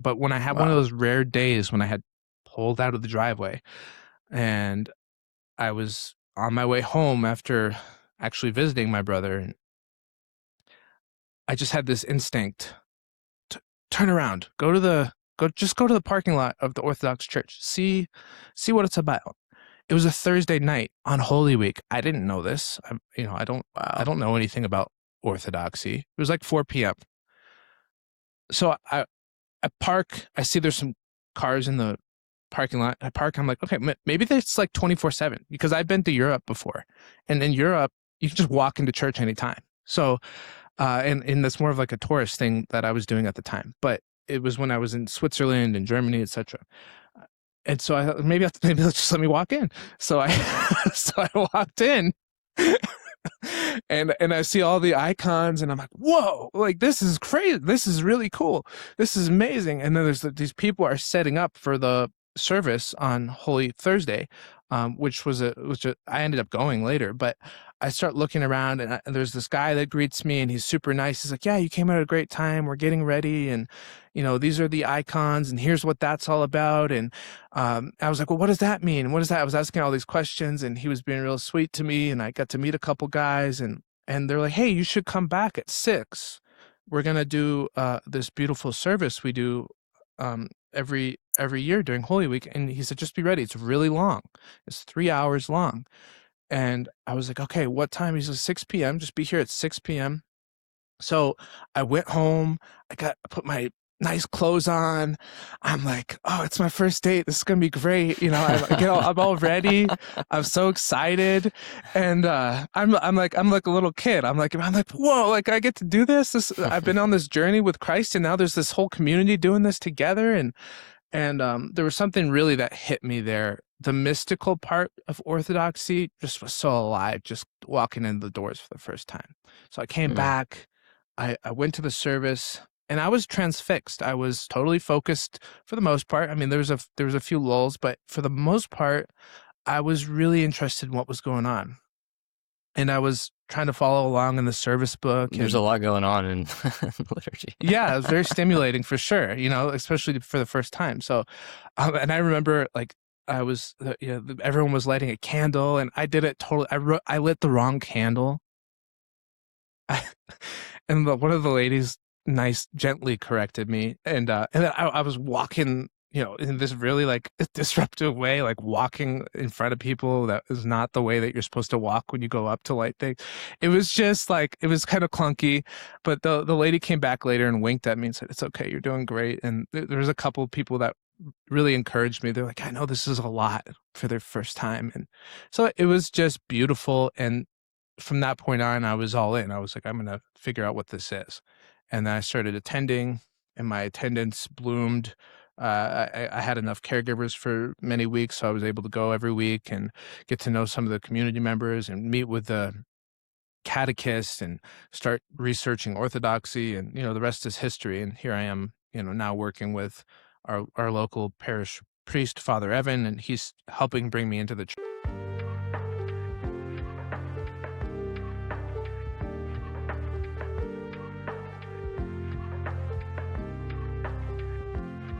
But when I had one of Wow. those rare days when I had pulled out of the driveway and I was on my way home after actually visiting my brother, and I just had this instinct to turn around, go to the parking lot of the Orthodox Church, see what it's about. It was a Thursday night on Holy Week. I didn't know this. I Wow. don't know anything about Orthodoxy. It was like 4 p.m. So I park. I see there's some cars in the parking lot. I park. I'm like, okay, maybe that's like 24/7 because I've been to Europe before, and in Europe you can just walk into church anytime. So, and that's more of like a tourist thing that I was doing at the time. But it was when I was in Switzerland and Germany, etc. And so I thought maybe they'll just let me walk in. So I so I walked in and I see all the icons and I'm like, whoa, like this is crazy. This is really cool. This is amazing. And then these people are setting up for the service on Holy Thursday, I ended up going later, but I start looking around and there's this guy that greets me and he's super nice. He's like, yeah, you came at a great time. We're getting ready. And, these are the icons and here's what that's all about. And I was like, well, what does that mean? What is that? I was asking all these questions and he was being real sweet to me. And I got to meet a couple guys and they're like, hey, you should come back at 6. We're going to do this beautiful service we do every year during Holy Week. And he said, just be ready. It's really long. It's 3 hours long. And I was like, okay, what time? He says 6 p.m. Just be here at 6 p.m. So I went home. I put my nice clothes on. I'm like, oh, it's my first date. This is gonna be great. I'm all ready. I'm so excited, and I'm like a little kid. I'm like, whoa! Like I get to do this. I've been on this journey with Christ, and now there's this whole community doing this together, and there was something really that hit me there. The mystical part of Orthodoxy just was so alive, just walking in the doors for the first time. So I came Mm. back, I went to the service, and I was transfixed. I was totally focused for the most part. I mean, there was a few lulls, but for the most part, I was really interested in what was going on. And I was trying to follow along in the service book There's a and lot going on in liturgy. yeah, it was very stimulating for sure, especially for the first time. So, and I remember like everyone was lighting a candle, and I did it totally. I lit the wrong candle, and one of the ladies gently corrected me, and then I was walking, in this really like disruptive way, like walking in front of people. That is not the way that you're supposed to walk when you go up to light things. It was just like it was kind of clunky, but the lady came back later and winked at me and said, "It's okay, you're doing great." And there was a couple of people that really encouraged me. They're like, "I know this is a lot for their first time," and so it was just beautiful. And from that point on, I was all in. I was like, I'm gonna figure out what this is. And then I started attending, and my attendance bloomed. I had enough caregivers for many weeks, so I was able to go every week and get to know some of the community members and meet with the catechists and start researching orthodoxy. And the rest is history. And here I am, now working with our local parish priest, Father Evan, and he's helping bring me into the church.